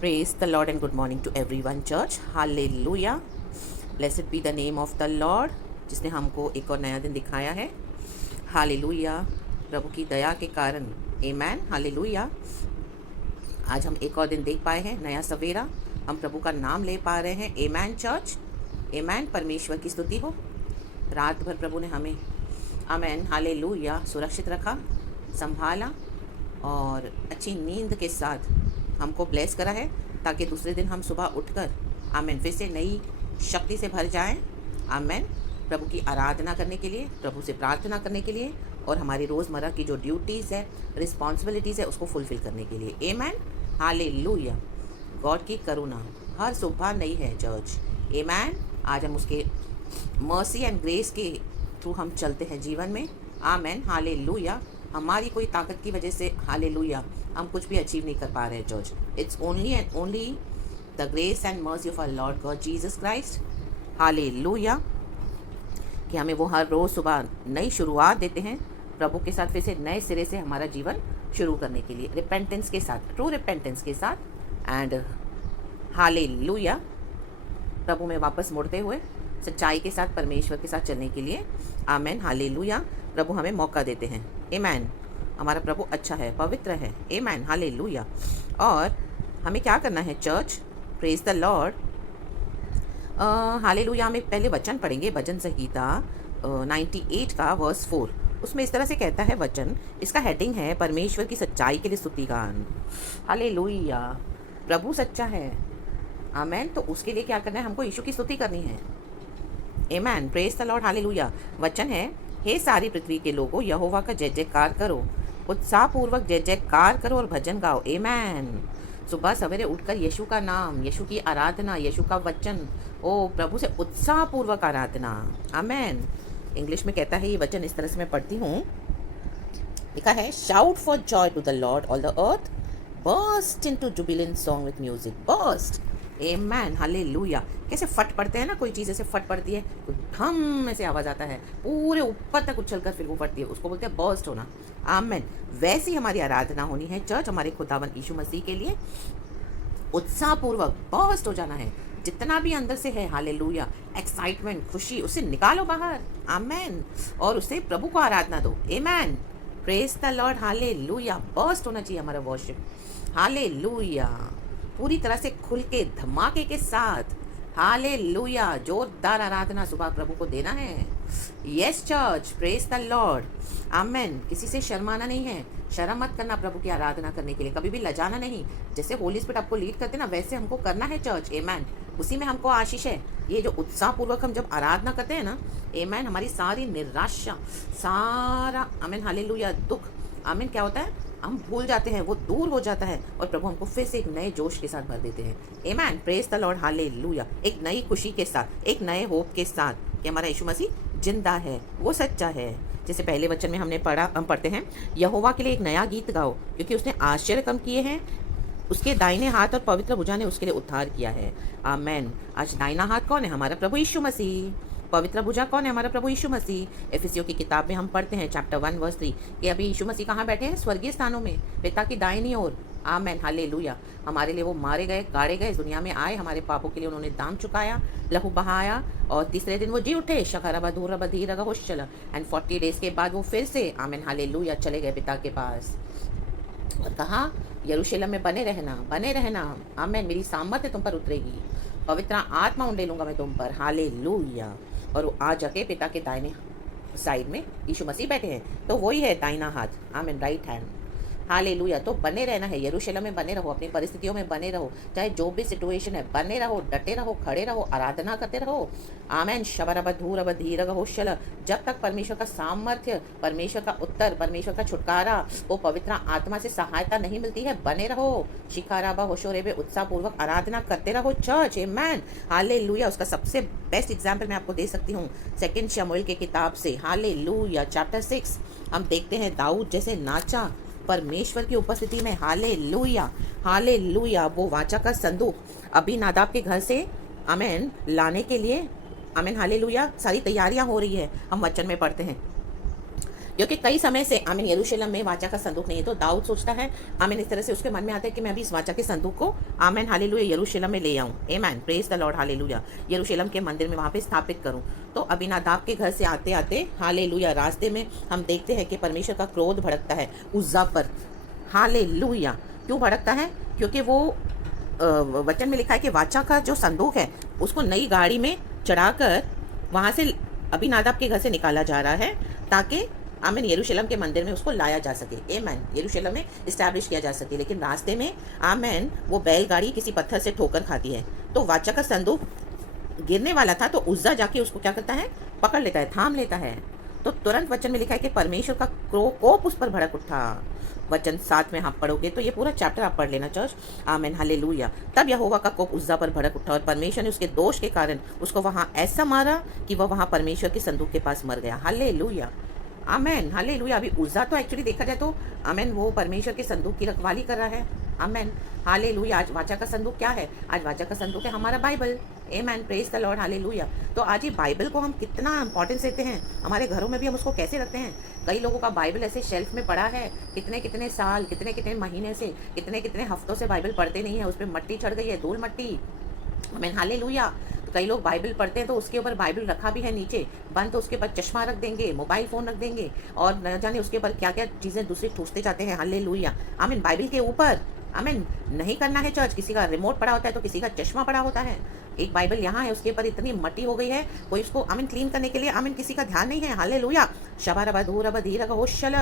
Praise the Lord and good morning to everyone, church. Hallelujah. Blessed be the name of the Lord, जिसने हमको एक और नया दिन दिखाया है. हालेलुया. प्रभु की दया के कारण. Amen. हालेलुया. आज हम एक और दिन देख पाए हैं, नया सवेरा. हम प्रभु का नाम ले पा रहे हैं. Amen, church. Amen. परमेश्वर की स्तुति हो. रात भर प्रभु ने हमें आमेन हालेलुया सुरक्षित रखा, संभाला और अच्छी नींद के साथ हमको ब्लेस करा है, ताकि दूसरे दिन हम सुबह उठकर आमेन फिर से नई शक्ति से भर जाएं. आमेन. प्रभु की आराधना करने के लिए, प्रभु से प्रार्थना करने के लिए और हमारी रोज़मर्रा की जो ड्यूटीज़ है, रिस्पॉन्सिबिलिटीज़ है, उसको फुलफ़िल करने के लिए. Amen hallelujah. गॉड की करुणा हर सुबह नई है, चर्च. आमेन. आज हम उसके मर्सी एंड ग्रेस के थ्रू हम चलते हैं जीवन में. Amen hallelujah. हमारी कोई ताकत की वजह से हालेलुया हम कुछ भी अचीव नहीं कर पा रहे हैं, church. It's only and only the grace and mercy of our Lord God Jesus Christ. Hallelujah. कि हमें वो हर रोज़ सुबह नई शुरुआत देते हैं प्रभु के साथ, फिर से नए सिरे से हमारा जीवन शुरू करने के लिए, रिपेंटेंस के साथ, ट्रू रिपेंटेंस के साथ. And hallelujah. प्रभु में वापस मुड़ते हुए सच्चाई के साथ परमेश्वर के साथ चलने के लिए. Amen hallelujah. प्रभु हमें मौका देते हैं. आमेन. हमारा प्रभु अच्छा है, पवित्र है. Amen hallelujah. और हमें क्या करना है, church? Praise the Lord. Hallelujah. हमें पहले वचन पढ़ेंगे, भजन संहिता 98 का वर्स 4. उसमें इस तरह से कहता है वचन. इसका हेडिंग है परमेश्वर की सच्चाई के लिए स्तुतिगान. हालेलुया. प्रभु सच्चा है. आमेन. तो उसके लिए क्या करना है? हमको यीशु की स्तुति करनी है. Amen. Praise the Lord. Hallelujah. वचन है, हे सारी पृथ्वी के लोगों, यहोवा का जय जयकार करो, उत्साहपूर्वक जय जयकार करो और भजन गाओ. आमेन. सुबह सवेरे उठकर यीशु का नाम, यीशु की आराधना, यीशु का वचन, ओ प्रभु से उत्साहपूर्वक आराधना. आमेन. इंग्लिश में कहता है ये वचन, इस तरह से मैं पढ़ती हूँ. लिखा है, shout for joy to the Lord all the earth, burst into jubilant song with music. Burst. Amen hallelujah. कैसे फट पड़ते हैं ना, कोई चीज़ ऐसे फट पड़ती है तो धम ऐसे आवाज़ आता है, पूरे ऊपर तक उछलकर फिर वो फटती है, उसको बोलते हैं बर्स्ट होना. आमेन. वैसी हमारी आराधना होनी है, चर्च. हमारे खुदावन यीशु मसीह के लिए उत्साहपूर्वक बर्स्ट हो जाना है. जितना भी अंदर से है हालेलुया, एक्साइटमेंट, खुशी, उसे निकालो बाहर. आमेन. और उससे प्रभु को आराधना दो. Amen. Praise the Lord. Hallelujah. Burst होना चाहिए हमारा वर्शिप. हालेलुया. पूरी तरह से खुल के, धमाके के साथ. हालेलुया. जोरदार आराधना सुबह प्रभु को देना है. Yes church. Praise the Lord. Amen. किसी से शर्माना नहीं है. शर्म मत करना प्रभु की आराधना करने के लिए, कभी भी लजाना नहीं. जैसे होली स्पिरिट आपको लीड करते ना, वैसे हमको करना है, चर्च. आमेन. उसी में हमको आशीष है. ये जो उत्साहपूर्वक हम जब आराधना करते हैं ना, आमेन, हमारी सारी निराशा, सारा आमेन हालेलुया दुख, आमेन, क्या होता है, हम भूल जाते हैं, वो दूर हो जाता है और प्रभु हमको फिर से एक नए जोश के साथ भर देते हैं. Amen. Praise the Lord. Hallelujah. एक नई खुशी के साथ, एक नए होप के साथ कि हमारा यीशु मसीह जिंदा है, वो सच्चा है. जैसे पहले वचन में हमने पढ़ा, हम पढ़ते हैं, यहोवा के लिए एक नया गीत गाओ, क्योंकि उसने आश्चर्य कम किए हैं, उसके दाहिने हाथ और पवित्र भुजा ने उसके लिए उद्धार किया है. आमेन. आज दाहिना हाथ कौन है? हमारा प्रभु यीशु मसीह. पवित्र भुजा कौन है? हमारा प्रभु यीशु मसीह. एफिसियों की किताब में हम पढ़ते हैं चैप्टर 1 वर्स 3 कि अभी यीशु मसीह कहाँ बैठे हैं? स्वर्गीय स्थानों में, पिता की दाहिनी ओर. Amen hallelujah. हमारे लिए वो मारे गए, गाड़े गए, दुनिया में आए, हमारे पापों के लिए उन्होंने दाम चुकाया, लहू बहाया और तीसरे दिन वो जी उठे. शकरबा धूरबा धीरगा होशल. एंड 40 डेज के बाद वो फिर से आमेन हालेलुया चले गए पिता के पास और कहा, यरूशलेम में बने रहना, बने रहना. आमेन. मेरी सामर्थ तुम पर उतरेगी, पवित्र आत्मा उंडेलूंगा मैं तुम पर. हालेलुया. और वो आ जाके पिता के दाहिने साइड में यीशु मसीह बैठे हैं, तो वही है दाहिना हाथ. आमीन. Right hand. हालेलुया. तो बने रहना है, यरूशलेम में बने रहो, अपनी परिस्थितियों में बने रहो, चाहे जो भी सिचुएशन है, बने रहो, डटे रहो, खड़े रहो, आराधना करते रहो. आमेन. शबरब धूरब धीरग होशल. जब तक परमेश्वर का सामर्थ्य, परमेश्वर का उत्तर, परमेश्वर का छुटकारा, वो पवित्र आत्मा से सहायता नहीं मिलती है, बने रहो. शिखाराबा होशोरे में उत्साहपूर्वक आराधना करते रहो, चर्च. आमेन. हालेलुया. उसका सबसे बेस्ट एग्जाम्पल मैं आपको दे सकती हूँ 2 शमूएल की किताब से. हालेलुया. चैप्टर 6 हम देखते हैं दाऊद जैसे नाचा परमेश्वर की उपस्थिति में. हालेलुया. हालेलुया. वो वाचा का संदूक अभी नादाब के घर से आमेन लाने के लिए, आमेन हालेलुया, सारी तैयारियां हो रही है. हम वचन में पढ़ते हैं क्योंकि कई समय से आमीन यरूशलेम में वाचा का संदूक नहीं है, तो दाऊद सोचता है आमीन, इस तरह से उसके मन में आता है कि मैं भी इस वाचा के संदूक को आमीन हालेलुया यरूशलेम में ले आऊँ, आमीन, प्रेज द लॉर्ड, हालेलुया, यरूशलेम के मंदिर में वहाँ पे स्थापित करूँ। तो अबीनादाब के घर से आते आते हालेलुया रास्ते में हम देखते हैं कि परमेश्वर का क्रोध भड़कता है उज्जा पर। हालेलुया, क्यों भड़कता है? क्योंकि वो वचन में लिखा है कि वाचा का जो संदूक है उसको नई गाड़ी में चढ़ाकर वहाँ से अबीनादाब के घर से निकाला जा रहा है, ताकि आमीन यरूशलेम के मंदिर में उसको लाया जा सके, आमीन, यरूशलेम में इस्टेब्लिश किया जा सके। लेकिन रास्ते में आमीन वो बैलगाड़ी किसी पत्थर से ठोकर खाती है, तो वाचा का संदूक गिरने वाला था, तो उज्जा जाके उसको क्या करता है, पकड़ लेता है, थाम लेता है। तो तुरंत वचन में लिखा है कि परमेश्वर का कोप उस पर भड़क उठा। वचन 7 में आप पढ़ोगे तो ये पूरा चैप्टर आप पढ़ लेना चर्च, आमीन, हालेलुया। तब यहोवा का कोप उज्जा पर भड़क उठा और परमेश्वर ने उसके दोष के कारण उसको वहाँ ऐसा मारा कि वह वहाँ परमेश्वर के संदूक के पास मर गया। हालेलुया, आमेन, हालेलुया। अभी उज्जा तो एक्चुअली देखा जाए तो आमेन वो परमेश्वर के संदूक की रखवाली कर रहा है, आमेन, हालेलुया। आज वाचा का संदूक क्या है? आज वाचा का संदूक है हमारा Bible, amen, praise the Lord, hallelujah. तो आज ये बाइबल को हम कितना इंपॉर्टेंस देते हैं, हमारे घरों में भी हम उसको कैसे रखते हैं। कई लोगों का बाइबल ऐसे शेल्फ में पड़ा है, कितने कितने साल, कितने कितने महीने से, कितने कितने हफ्तों से बाइबल पढ़ते नहीं है, उस पर मट्टी चढ़ गई है, धूल मट्टी, आमीन, हालेलुया। तो कई लोग बाइबल पढ़ते हैं तो उसके ऊपर बाइबल रखा भी है नीचे बंद, तो उसके ऊपर चश्मा रख देंगे, मोबाइल फ़ोन रख देंगे, और न जाने उसके ऊपर क्या क्या चीज़ें दूसरी ठूसते जाते हैं, हालेलुया, आमीन, बाइबल के ऊपर, आमीन। नहीं करना है चर्च। किसी का रिमोट पड़ा होता है तो किसी का चश्मा पड़ा होता है। एक बाइबल यहाँ है, उसके ऊपर इतनी मट्टी हो गई है, कोई उसको आमीन क्लीन करने के लिए आमीन किसी का ध्यान नहीं है, हालेलुया, शबारबा धूरबा धीरगा होशल,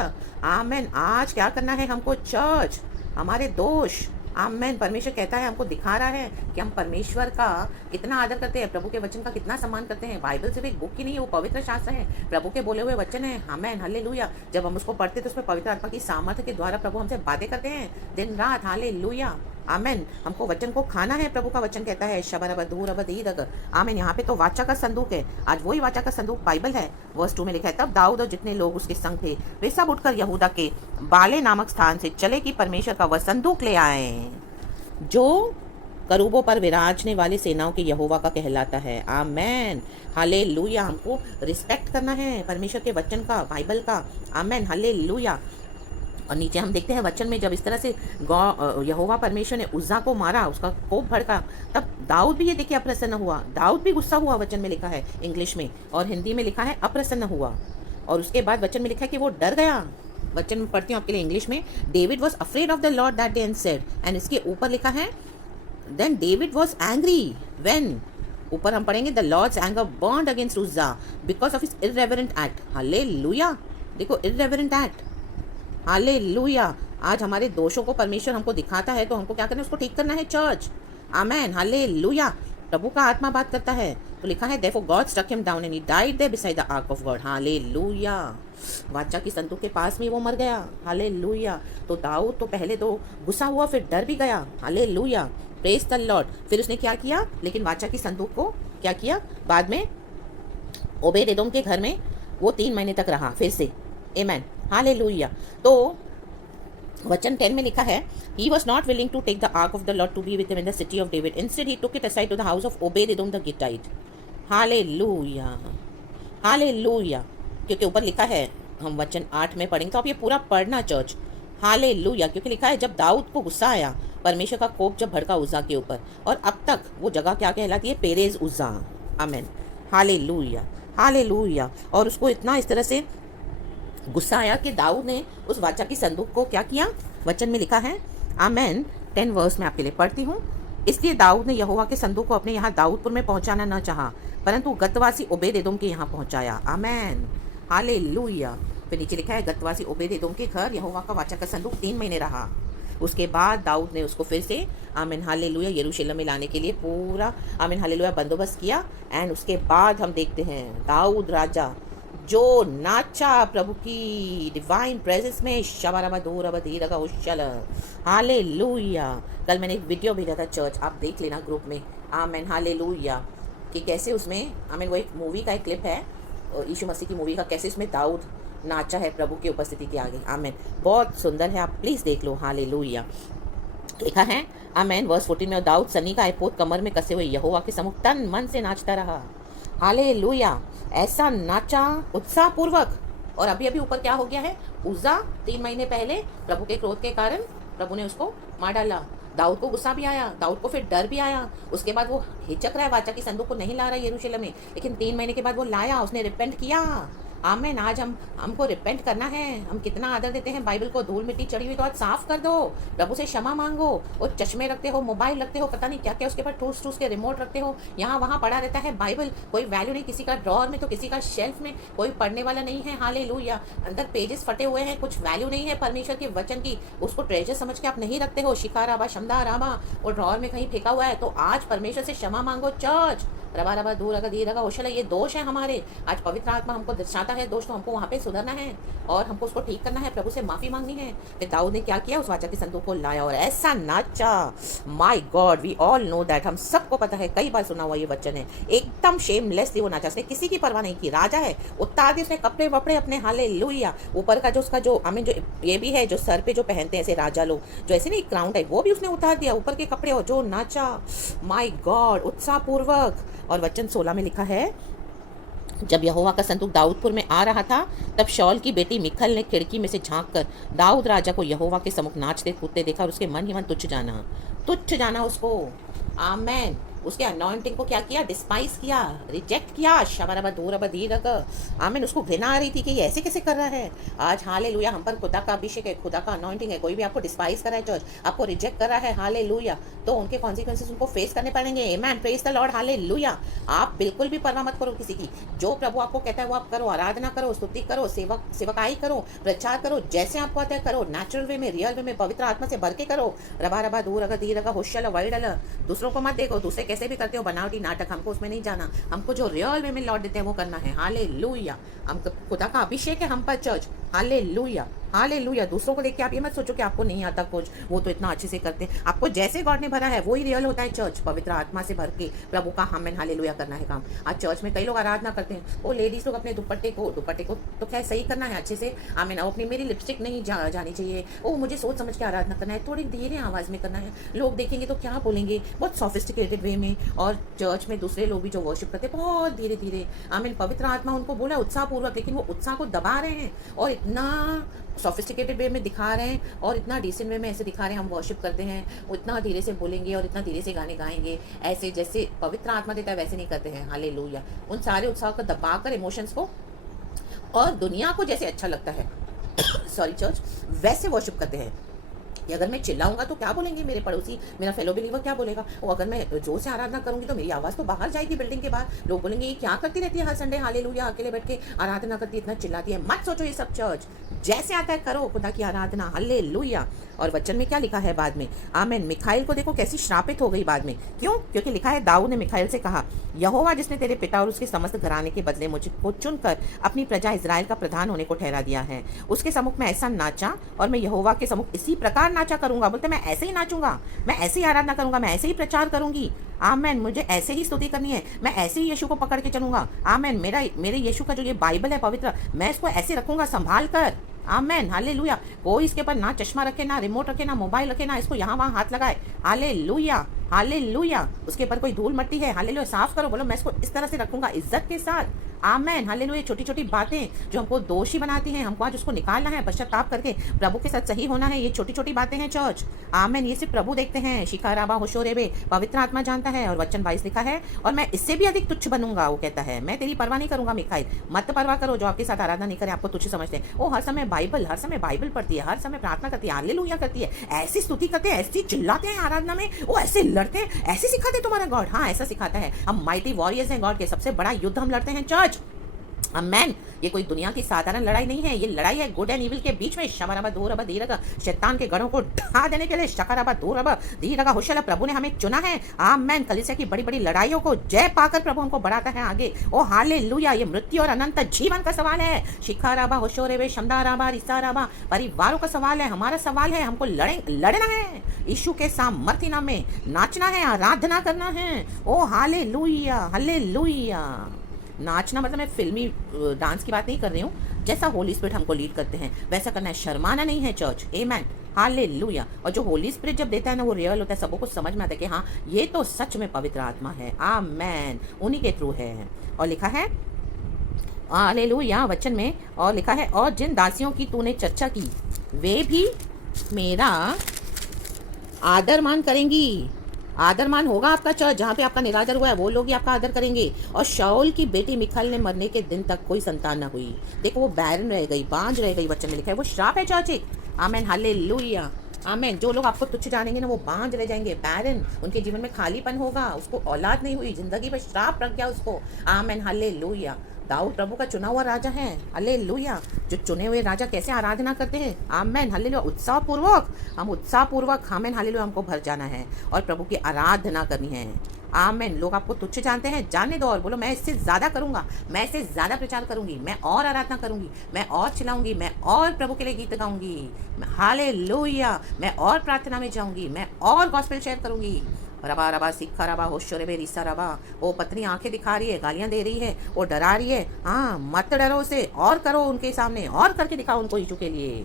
आमीन। आज क्या करना है हमको चर्च? हमारे दोष, आमेन, परमेश्वर कहता है, हमको दिखा रहा है कि हम परमेश्वर का कितना आदर करते हैं, प्रभु के वचन का कितना सम्मान करते हैं। बाइबल सिर्फ एक बुक ही नहीं है, वो पवित्र शास्त्र है, प्रभु के बोले हुए वचन है, आमेन, हालेलुया। जब हम उसको पढ़ते तो उसमें पवित्र आत्मा की सामर्थ्य के द्वारा प्रभु हमसे बातें करते हैं दिन रात, हालेलुया, आमेन। हमको वचन को खाना है, प्रभु का वचन कहता है, शबरबदूरबदीरग, आमेन। यहाँ पे तो वाचा का संदूक है, आज वही वाचा का संदूक बाइबल है। वर्स 2 में लिखा है, तब दाऊद और जितने लोग उसके संग थे वे सब उठकर यहूदा के बाले नामक स्थान से चले कि परमेश्वर का वह संदूक ले आए, जो करूबों पर विराजने वाली सेनाओं के यहोवा का कहलाता है, आमेन, हालेलुया। हमको रिस्पेक्ट करना है परमेश्वर के वचन का, बाइबल का, आमेन, हालेलुया। और नीचे हम देखते हैं वचन में, जब इस तरह से यहोवा परमेश्वर ने उज्जा को मारा, उसका कोप भड़का, तब दाऊद भी ये देखिए अप्रसन्न हुआ, दाऊद भी गुस्सा हुआ। वचन में लिखा है इंग्लिश में, और हिंदी में लिखा है अप्रसन्न हुआ। और उसके बाद वचन में लिखा है कि वो डर गया। वचन में पढ़ती हूँ आपके लिए इंग्लिश में, David was afraid of the Lord that day and said, and इसके ऊपर लिखा है then David was angry when, ऊपर हम पढ़ेंगे the Lord's anger burned against Uzzah because of his irreverent act, hallelujah. देखो, इररेवरेंट एक्ट, हालेलुया। आज हमारे दोषों को परमेश्वर हमको दिखाता है, तो हमको क्या करना है, उसको ठीक करना है चर्च, आमेन, हालेलुया। प्रभु का आत्मा बात करता है, तो लिखा है therefore God struck him down and he died there beside the ark of God, hallelujah. वाचा की संदूक के पास में वो मर गया, हालेलुया। तो दाऊद तो पहले तो गुस्सा हुआ, फिर डर भी गया, हालेलुया, प्रेज द लॉर्ड। फिर उसने क्या किया, लेकिन वाचा की संदूक को क्या किया, बाद में ओबेद एदोम के घर में वो 3 महीने तक रहा फिर से, आमेन, हालेलुया। तो वचन 10 में लिखा है, he was not willing to take the ark of the Lord to be with him in the city of David, instead he took it aside to the house of Obed-edom the Gittite, hallelujah, hallelujah. क्योंकि ऊपर लिखा है, हम वचन 8 में पढ़ेंगे, तो आप ये पूरा पढ़ना चर्च, हालेलुया। क्योंकि लिखा है जब दाऊद को गुस्सा आया, परमेश्वर का कोप जब भड़का उज्जा के ऊपर, और अब तक वो जगह क्या कहलाती है, पेरेज उज्जा, आमेन, हालेलुया, हालेलुया। और उसको इतना इस तरह से गुस्सा आया कि दाऊद ने उस वाचा की संदूक को क्या किया, वचन में लिखा है, आमेन, 10 वर्स में आपके लिए पढ़ती हूँ। इसलिए दाऊद ने यहोवा के संदूक को अपने यहाँ दाऊदपुर में पहुँचाना न चाहा, परंतु गतवासी ओबेद एदोम के यहाँ पहुँचाया, आमेन, हालेलुया। फिर नीचे लिखा है, गतवासी ओबेद एदोम के घर यहोवा का वाचा का संदूक 3 महीने रहा। उसके बाद दाऊद ने उसको फिर से, आमीन, हालेलुया, यरूशलेम में लाने के लिए पूरा, आमीन, हालेलुया, बंदोबस्त किया। एंड उसके बाद हम देखते हैं दाऊद राजा जो नाचा प्रभु की डिवाइन प्रेजेंस में, शबारबा धूरबा धीरगा उशल, हालेलुया। कल मैंने एक वीडियो भेजा था चर्च, आप देख लेना ग्रुप में, आमीन, हालेलुया, कि कैसे उसमें, आमीन, वो एक मूवी का एक क्लिप है यीशु मसीह की मूवी का, कैसे इसमें दाऊद नाचा है प्रभु की उपस्थिति के आगे, आमीन, बहुत सुंदर है, आप प्लीज़ देख लो, हालेलुया। लिखा है, आमीन, वर्स 14 में, दाऊद सनी का आईपोत कमर में कसे हुए यहोवा के सम्मुख तन मन से नाचता रहा, हालेलुया। ऐसा नाचा उत्साहपूर्वक, और अभी अभी ऊपर क्या हो गया है, उज्जा 3 महीने पहले प्रभु के क्रोध के कारण प्रभु ने उसको मार डाला। दाऊद को गुस्सा भी आया, दाऊद को फिर डर भी आया। उसके बाद वो हिचक रहा है, वाचा की संदूक को नहीं ला रहा है यरूशलेम में, लेकिन 3 महीने के बाद वो लाया, उसने रिपेंट किया। आमेन। आज हमको रिपेंट करना है। हम कितना आदर देते हैं बाइबल को, धूल मिट्टी चढ़ी हुई तो आज साफ कर दो, प्रभु से क्षमा मांगो। और चश्मे रखते हो, मोबाइल रखते हो, पता नहीं क्या क्या उसके ऊपर ठूस ठूस के रिमोट रखते हो, यहाँ वहाँ पड़ा रहता है बाइबल, कोई वैल्यू नहीं, किसी का ड्रॉर में तो किसी का शेल्फ में, कोई पढ़ने वाला नहीं है। हालेलुया। अंदर पेजेस फटे हुए हैं, कुछ वैल्यू नहीं है परमेश्वर के वचन की, उसको ट्रेजर समझ के आप नहीं रखते हो। शिखा राबा शमदा राबा और ड्रॉर में कहीं फेंका हुआ है, तो आज परमेश्वर से क्षमा मांगो। चर्च रबा रबा दूर अगर दी रगा होशला, ये दोष है हमारे। आज पवित्र आत्मा हमको दर्शाता है दोष, तो हमको वहाँ पे सुधरना है और हमको उसको ठीक करना है, प्रभु से माफी मांगनी है। फिर दाऊद ने क्या किया, उस वाचा की संदूक को लाया और ऐसा नाचा। My God, we all know that, हम सबको पता है, कई बार सुना हुआ ये वचन है। एकदम शेमलेस थी वो नाचा, उसने किसी की परवाह नहीं की। राजा है, उतार दिए उसने कपड़े वपड़े अपने, हालेलुया। ऊपर का जो उसका जो जो ये भी है, जो सर पे जो पहनते हैं ऐसे राजा लोग, जो ऐसे नहीं क्राउन टाइप, वो भी उसने उतार दिया, ऊपर के कपड़े, और जो नाचा, माय गॉड, उत्साह पूर्वक। और वचन 16 में लिखा है, जब यहोवा का संदूक दाऊदपुर में आ रहा था, तब शौल की बेटी मिखल ने खिड़की में से झांक कर दाऊद राजा को यहोवा के सम्मुख नाचते कूदते देखा, और उसके मन ही मन तुच्छ जाना उसको। आमेन। उसके अनॉइंटिंग को क्या किया, डिस्पाइस किया, रिजेक्ट किया। शबरबा दूरबा धीरक। आमीन। उसको घृणा आ रही थी कि ये ऐसे कैसे कर रहा है। आज हालेलुया, हम पर खुदा का अभिषेक है, खुदा का अनॉइंटिंग है। कोई भी आपको डिस्पाइस कर रहा है, चर्च आपको रिजेक्ट कर रहा है, हालेलुया, तो उनके कॉन्सिक्वेंसेस उनको फेस करने पड़ेंगे। आमीन। Praise the Lord, hallelujah. आप बिल्कुल भी परवाह मत करो किसी की, जो प्रभु आपको कहता है वो आप करो, आराधना करो, स्तुति करो, सेवकाई करो, प्रचार करो, जैसे आपको आता है करो, नेचुरल वे में, रियल वे में, पवित्र आत्मा से भर के करो। रबा रबा दूर अगर दी रगा होशल वाइडल। दूसरों को मत देखो, दूसरे कैसे भी करते हो बनावटी नाटक, हमको उसमें नहीं जाना। हमको जो रियल वे में लौट देते हैं वो करना है। हालेलुया। हम खुदा का अभिषेक है हम पर, चर्च। Hallelujah, hallelujah. दूसरों को देख के आप ये मत सोचो कि आपको नहीं आता कुछ, वो तो इतना अच्छे से करते हैं। आपको जैसे गॉड ने भरा है वही रियल होता है, चर्च। पवित्र आत्मा से भर के प्रभु का आमेन हालेलुया करना है काम। आज चर्च में कई लोग आराधना करते हैं, वो लेडीज लोग अपने दुपट्टे को तो क्या सही करना है अच्छे से, आमेन। अपनी मेरी लिपस्टिक नहीं जानी चाहिए, वो मुझे सोच समझ के आराधना करना है, थोड़ी धीरे आवाज में करना है। लोग देखेंगे तो क्या बोलेंगे, बहुत सोफिस्टिकेटेड वे में। और चर्च में दूसरे लोग भी जो वर्शिप करते हैं बहुत धीरे धीरे, आमीन। पवित्र आत्मा उनको बोला उत्साहपूर्वक, लेकिन वो उत्साह को दबा रहे हैं और इतना सोफिस्टिकेटेड वे में दिखा रहे हैं और इतना डिसेंट वे में ऐसे दिखा रहे हैं हम वर्शिप करते हैं। वो इतना धीरे से बोलेंगे और इतना धीरे से गाने गाएंगे, ऐसे जैसे पवित्र आत्मा देता है वैसे नहीं करते हैं। हालेलुया। उन सारे उत्साह को दबाकर इमोशंस को, और दुनिया को जैसे अच्छा लगता है सॉरी चर्च, वैसे वर्शिप करते हैं। कि अगर मैं चिल्लाऊंगा तो क्या बोलेंगे मेरे पड़ोसी, मेरा फेलो बिलीवर क्या बोलेगा, और अगर मैं जोर से आराधना करूंगी तो मेरी आवाज़ तो बाहर जाएगी बिल्डिंग के बाहर। लोग बोलेंगे ये क्या करती रहती है हर संडे, हालेलुया अकेले बैठ के आराधना करती है, इतना चिल्लाती है। मत सोचो ये सब, चर्च जैसे आता है करो खुदा की आराधना, हालेलुया। और वचन में क्या लिखा है बाद में, आमीन। मिखाइल को देखो कैसी श्रापित हो गई बाद में, क्यों? क्योंकि लिखा है दाऊद ने मिखाइल से कहा, यहोवा जिसने तेरे पिता और उसके समस्त घराने के बदले मुझको चुनकर अपनी प्रजा इजराइल का प्रधान होने को ठहरा दिया है, उसके सम्मुख में ऐसा नाचा और मैं यहोवा के सम्मुख इसी प्रकार नाचा करूंगा। बोलते मैं ऐसे ही नाचूंगा, मैं ऐसे ही आराधना करूंगा, मैं ऐसे ही प्रचार करूंगी। आमीन। मुझे ऐसे ही स्तुति करनी है, मैं ऐसे ही यीशु को पकड़ के चलूंगा। आमीन। मेरे यीशु का जो ये बाइबल है पवित्र, मैं इसको ऐसे रखूंगा संभाल कर। Amen hallelujah. कोई इसके ऊपर ना चश्मा रखे, ना रिमोट रखे, ना मोबाइल रखे, ना इसको यहाँ वहाँ हाथ लगाए। Hallelujah, hallelujah. उसके ऊपर कोई धूल मट्टी है, हालेलुया साफ करो, बोलो मैं इसको इस तरह से रखूंगा इज्जत के साथ। Amen hallelujah. छोटी छोटी बातें जो हमको दोषी बनाती हैं, हमको आज उसको निकालना है, पश्चाताप करके प्रभु के साथ सही होना है। ये छोटी छोटी बातें हैं चर्च, आमेन। ये सिर्फ प्रभु देखते हैं। शिकाराबा होशोरेबे, पवित्र आत्मा जानता है। और वचन 22 लिखा है, और मैं इससे भी अधिक तुच्छ बनूंगा। वो कहता है मैं तेरी परवाह नहीं करूंगा मिखाइल, मत परवाह करो जो आपके साथ आराधना नहीं करे, आपको तुच्छ समझते हैं। वो हर समय बाइबल पढ़ती है, हर समय प्रार्थना करती है, हालेलुया करती है, ऐसी स्तुति करते हैं, ऐसी चिल्लाते हैं आराधना में, वो ऐसे लड़ते हैं, ऐसे सिखाते तुम्हारा गॉड। हाँ ऐसा सिखाता है। हम माइटी वॉरियर्स हैं गॉड के, सबसे बड़ा युद्ध हम लड़ते हैं चर्च। आमेन। ये कोई दुनिया की साधारण लड़ाई नहीं है, ये लड़ाई है गुड एंड इविल के बीच में। शबरबा दूरबा धीरगा, शैतान के गढ़ों को ढा देने के लिए। शकरबा दूरबा धीरगा होशला, प्रभु ने हमें चुना है। आमेन। कलीसिया की बड़ी बड़ी लड़ाइयों को जय पाकर प्रभु हमको बढ़ाता है आगे। ओ हालेलुया। ये मृत्यु और अनंत जीवन का सवाल है। शिखाराबा होशोरेबे शमदाराबा रिसाराबा, परिवारों का सवाल है, हमारा सवाल है। हमको लड़ना है, यीशु के सामर्थ्य नाम में नाचना है, आराधना करना है। ओ हालेलुया, हालेलुया। नाचना मतलब मैं फिल्मी डांस की बात नहीं कर रही हूँ, जैसा होली स्पिरिट हमको लीड करते हैं वैसा करना है, शर्माना नहीं है चर्च। Amen hallelujah. और जो होली स्पिरिट जब देता है ना वो रियल होता है, सबको कुछ समझ में आता है कि हाँ ये तो सच में पवित्र आत्मा है। आमेन, उन्हीं के थ्रू है। और लिखा है हालेलुया वचन में और लिखा है, और जिन दासियों की तूने चर्चा की वे भी मेरा आदर मान करेंगी। आदर मान होगा आपका चर्च, जहाँ पे आपका निरादर हुआ है वो लोग ही आपका आदर करेंगे। और शाऊल की बेटी मिखाल ने मरने के दिन तक कोई संतान ना हुई। देखो वो बैरन रह गई, बांझ रह गई, वचन में लिखा है। वो श्राप है चर्च एक। आमेन, हालेलुया, आमेन। जो लोग आपको तुच्छ जानेंगे ना वो बांझ रह जाएंगे, बैरन, उनके जीवन में खालीपन होगा, उसको औलाद नहीं हुई, जिंदगी पर श्राप रख गया उसको। आमेन, हालेलुया। दाऊद प्रभु का चुना हुआ राजा है, हालेलुया। जो चुने हुए राजा कैसे आराधना करते हैं, आमेन, हालेलुया, उत्साह पूर्वक। हम उत्साह पूर्वक, आमेन, हालेलुया, हमको भर जाना है और प्रभु की आराधना करनी है। आमेन। लोग आपको तुच्छ जानते हैं, जानने दो और बोलो मैं इससे ज़्यादा करूँगा, मैं इससे ज़्यादा प्रचार करूँगी, मैं और आराधना करूँगी, मैं और चिल्लाऊंगी, मैं और प्रभु के लिए गीत गाऊंगी, हालेलुया, मैं और प्रार्थना में जाऊँगी, मैं और गॉस्पेल शेयर करूँगी। रबा रबा सिक्खा रबा होशोरे बे रिसा रबा। वो पत्नी आंखें दिखा रही है, गालियां दे रही है, वो डरा रही है। हाँ, मत डरो उसे, और करो उनके सामने, और करके दिखाओ उनको यीशु के लिए।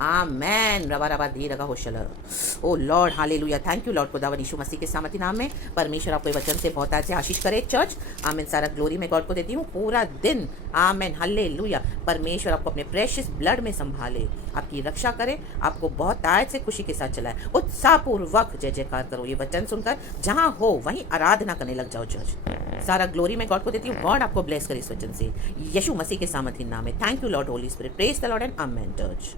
आमेन। रबा रबा दी रगा होशल। O Lord, hallelujah, thank you Lord खुदावन यीशु मसीह के सामर्थी नाम में। परमेश्वर आपको वचन से बहुत आज से आशीष करे चर्च। आमेन। सारा ग्लोरी मैं गॉड को देती हूँ पूरा दिन। आमेन, हालेलुया। परमेश्वर आपको अपने प्रेशियस ब्लड में संभाले, आपकी रक्षा करे, आपको बहुत आज से खुशी के साथ चलाए। उत्साहपूर्वक जय जयकार करो। ये वचन सुनकर जहाँ हो वहीं आराधना करने लग जाओ चर्च। सारा ग्लोरी मैं गॉड को देती हूँ। गॉड आपको ब्लेस करे इस वचन से, यीशु मसीह के सामर्थी नाम में। Thank you Lord Holi spirit. Praise the Lord and amen church.